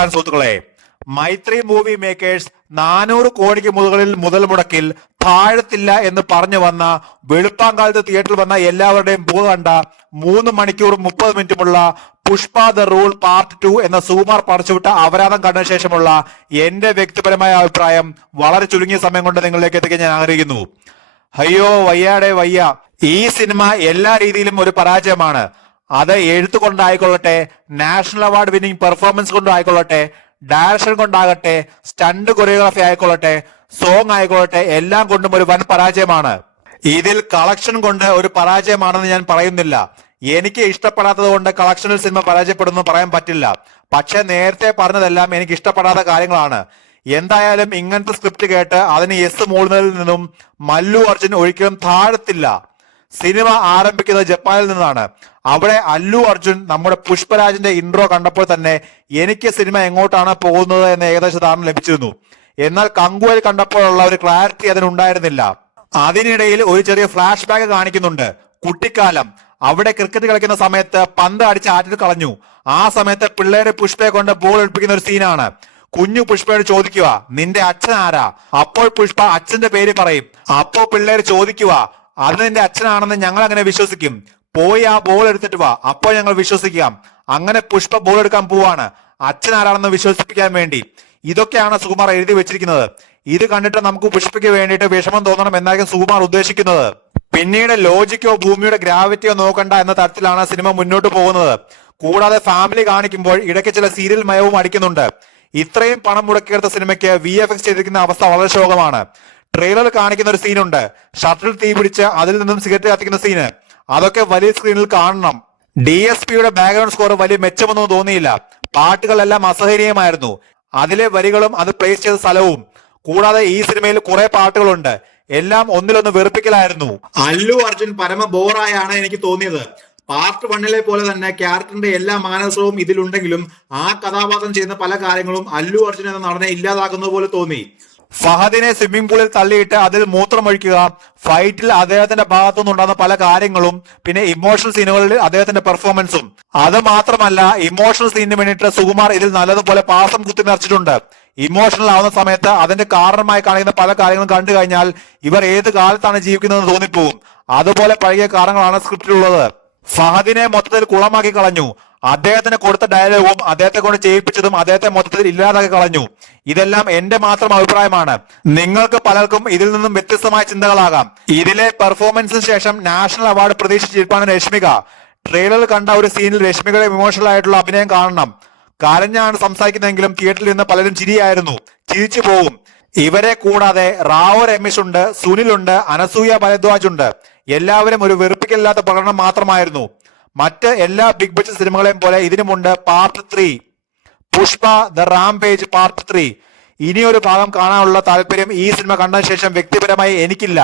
നമസ്കാരം സുഹൃത്തുക്കളെ. മൈത്രി movie makers 400 കോടിക്ക് മുകളിൽ മുതൽ മുടക്കിൽ താഴത്തില്ല എന്ന് പറഞ്ഞു വന്ന വെളുപ്പാങ്കാലത്ത് തിയേറ്ററിൽ വന്ന എല്ലാവരുടെയും പുക കണ്ട 3 മണിക്കൂർ 30 മിനിറ്റുമുള്ള പുഷ്പ ദ റൂൾ പാർട്ട് 2 എന്ന സുകുമാർ പടച്ചുവിട്ട അപരാധം കണ്ട ശേഷമുള്ള എന്റെ വ്യക്തിപരമായ അഭിപ്രായം വളരെ ചുരുങ്ങിയ സമയം കൊണ്ട് നിങ്ങളിലേക്ക് എത്തിക്കാൻ ഞാൻ ആഗ്രഹിക്കുന്നു. അയ്യോ വയ്യാടെ വയ്യ. ഈ സിനിമ എല്ലാ രീതിയിലും ഒരു പരാജയമാണ്. അത് എഴുത്തുകൊണ്ടായിക്കൊള്ളട്ടെ, നാഷണൽ അവാർഡ് വിന്നിംഗ് പെർഫോമൻസ് കൊണ്ടായിക്കൊള്ളട്ടെ, ഡയറക്ഷൻ കൊണ്ടാകട്ടെ, സ്റ്റണ്ട് കൊറിയോഗ്രാഫി ആയിക്കൊള്ളട്ടെ, സോങ് ആയിക്കൊള്ളട്ടെ, എല്ലാം കൊണ്ടും ഒരു വൻ പരാജയമാണ്. ഇതിൽ കളക്ഷൻ കൊണ്ട് ഒരു പരാജയമാണെന്ന് ഞാൻ പറയുന്നില്ല. എനിക്ക് ഇഷ്ടപ്പെടാത്തത് കൊണ്ട് കളക്ഷനിൽ സിനിമ പരാജയപ്പെടുന്നു പറയാൻ പറ്റില്ല. പക്ഷെ നേരത്തെ പറഞ്ഞതെല്ലാം എനിക്ക് ഇഷ്ടപ്പെടാത്ത കാര്യങ്ങളാണ്. എന്തായാലും ഇങ്ങനത്തെ സ്ക്രിപ്റ്റ് കേട്ട് അതിന് യെസ് മൂളുന്നതിൽ നിന്നും മല്ലു അർജുൻ ഒരിക്കലും താഴത്തില്ല. സിനിമ ആരംഭിക്കുന്നത് ജപ്പാനിൽ നിന്നാണ്. അവിടെ അല്ലു അർജുൻ നമ്മുടെ പുഷ്പരാജിന്റെ ഇൻട്രോ കണ്ടപ്പോൾ തന്നെ എനിക്ക് സിനിമ എങ്ങോട്ടാണ് പോകുന്നത് എന്ന് ഏകദേശ ധാരണ ലഭിച്ചിരുന്നു. എന്നാൽ കങ്കുവൽ കണ്ടപ്പോഴുള്ള ഒരു ക്ലാരിറ്റി അതിനുണ്ടായിരുന്നില്ല. അതിനിടയിൽ ഒരു ചെറിയ ഫ്ലാഷ് ബാക്ക് കാണിക്കുന്നുണ്ട്. കുട്ടിക്കാലം, അവിടെ ക്രിക്കറ്റ് കളിക്കുന്ന സമയത്ത് പന്ത് അടിച്ച് ആറ്റിൽ കളഞ്ഞു. ആ സമയത്ത് പിള്ളേരെ പുഷ്പയെ കൊണ്ട് ബോൾ എടുപ്പിക്കുന്ന ഒരു സീനാണ്. കുഞ്ഞു പുഷ്പയോട് ചോദിക്കുക, നിന്റെ അച്ഛൻ ആരാ? അപ്പോൾ പുഷ്പ അച്ഛന്റെ പേര് പറയും. അപ്പോ പിള്ളേര് ചോദിക്കുക, അത് നിന്റെ അച്ഛനാണെന്ന് ഞങ്ങൾ അങ്ങനെ വിശ്വസിക്കും. പോയി ആ ബോൾ എടുത്തിട്ട് വാ, അപ്പോൾ ഞങ്ങൾ വിശ്വസിക്കാം. അങ്ങനെ പുഷ്പ ബോൾ എടുക്കാൻ പോവാണ്, അച്ഛൻ ആരാണെന്ന് വിശ്വസിപ്പിക്കാൻ വേണ്ടി. ഇതൊക്കെയാണ് സുകുമാർ എഴുതി വെച്ചിരിക്കുന്നത്. ഇത് കണ്ടിട്ട് നമുക്ക് പുഷ്പയ്ക്ക് വേണ്ടിയിട്ട് വിഷമം തോന്നണം എന്നായിരിക്കും സുകുമാർ ഉദ്ദേശിക്കുന്നത്. പിന്നീട് ലോജിക്കോ ഭൂമിയുടെ ഗ്രാവിറ്റിയോ നോക്കണ്ട എന്ന തരത്തിലാണ് സിനിമ മുന്നോട്ട് പോകുന്നത്. കൂടാതെ ഫാമിലി കാണിക്കുമ്പോൾ ഇടയ്ക്ക് ചില സീരിയൽ മയവും അടിക്കുന്നുണ്ട്. ഇത്രയും പണം മുടക്കിയെടുത്ത സിനിമയ്ക്ക് VFX ചെയ്തിരിക്കുന്ന അവസ്ഥ വളരെ ശോകമാണ്. ട്രെയിലറിൽ കാണിക്കുന്ന ഒരു സീനുണ്ട്, ഷട്ടിൽ തീ പിടിച്ച് അതിൽ നിന്നും സിഗരറ്റ് കത്തിക്കുന്ന സീന്. അതൊക്കെ വലിയ സ്ക്രീനിൽ കാണണം. DSPയുടെ ബാക്ക്ഗ്രൗണ്ട് സ്കോർ വലിയ മെച്ചമൊന്നും തോന്നിയില്ല. പാട്ടുകളെല്ലാം അസഹനീയമായിരുന്നു. അതിലെ വരികളും അത് പ്ലേസ് ചെയ്ത സ്ഥലവും. കൂടാതെ ഈ സിനിമയിൽ കുറെ പാട്ടുകളുണ്ട്, എല്ലാം ഒന്നിലൊന്ന് വെറുപ്പിക്കലായിരുന്നു. അല്ലു അർജുൻ പരമ ബോറായാണ് എനിക്ക് തോന്നിയത്. പാർട്ട് 1 പോലെ തന്നെ ക്യാരക്ടറിന്റെ എല്ലാ മാനസവും ഇതിലുണ്ടെങ്കിലും ആ കഥാപാത്രം ചെയ്യുന്ന പല കാര്യങ്ങളും അല്ലു അർജുൻ എന്ന നടനെ ഇല്ലാതാക്കുന്ന പോലെ തോന്നി. ഫഹദിനെ സ്വിമ്മിംഗ് പൂളിൽ തള്ളിയിട്ട് അതിൽ മൂത്രമൊഴിക്കുക, ഫൈറ്റിൽ അദ്ദേഹത്തിന്റെ ഭാഗത്തുനിന്നുണ്ടാകുന്ന പല കാര്യങ്ങളും, പിന്നെ ഇമോഷണൽ സീനുകളിൽ അദ്ദേഹത്തിന്റെ പെർഫോമൻസും. അത് മാത്രമല്ല, ഇമോഷണൽ സീനിന് വേണ്ടിയിട്ട് സുകുമാർ ഇതിൽ നല്ലതുപോലെ പാസം കുത്തി നിറച്ചിട്ടുണ്ട്. ഇമോഷണൽ ആവുന്ന സമയത്ത് അതിന്റെ കാരണമായി കാണിക്കുന്ന പല കാര്യങ്ങളും കണ്ടു കഴിഞ്ഞാൽ ഇവർ ഏത് കാലത്താണ് ജീവിക്കുന്നതെന്ന് തോന്നിപ്പോകും. അതുപോലെ പഴകിയ കാരണങ്ങളാണ് സ്ക്രിപ്റ്റിലുള്ളത്. ഫഹദിനെ മൊത്തത്തിൽ കുളമാക്കി കളഞ്ഞു. അദ്ദേഹത്തിന് കൊടുത്ത ഡയലോഗും അദ്ദേഹത്തെ കൊണ്ട് ചെയ്യിപ്പിച്ചതും അദ്ദേഹത്തെ മൊത്തത്തിൽ ഇല്ലാതാക്കി കളഞ്ഞു. ഇതെല്ലാം എന്റെ മാത്രം അഭിപ്രായമാണ്. നിങ്ങൾക്ക് പലർക്കും ഇതിൽ നിന്നും വ്യത്യസ്തമായ ചിന്തകളാകാം. ഇതിലെ പെർഫോമൻസിന് ശേഷം നാഷണൽ അവാർഡ് പ്രതീക്ഷിച്ചിരിപ്പാണ് രശ്മിക. ട്രെയിലറിൽ കണ്ട ഒരു സീനിൽ രശ്മികയുടെ ഇമോഷണൽ ആയിട്ടുള്ള അഭിനയം കാണണം. കരഞ്ഞാണ് സംസാരിക്കുന്നതെങ്കിലും തിയേറ്ററിൽ നിന്ന് പലരും ചിരിയായിരുന്നു, ചിരിച്ചു പോകും. ഇവരെ കൂടാതെ റാവോ രമേശ് ഉണ്ട്, സുനിലുണ്ട്, അനസൂയ ഭരദ്വാജ് ഉണ്ട്. എല്ലാവരും ഒരു വെറുപ്പിക്കലില്ലാത്ത പ്രകടനം മാത്രമായിരുന്നു. മറ്റ് എല്ലാ ബിഗ് ബഡ്ജറ്റ് സിനിമകളെയും പോലെ ഇതിനുമുണ്ട് part 3, Pushpa the rampage part 3. ഇനിയൊരു ഭാഗം കാണാനുള്ള താല്പര്യം ഈ സിനിമ കണ്ടതിന് ശേഷം വ്യക്തിപരമായി എനിക്കില്ല.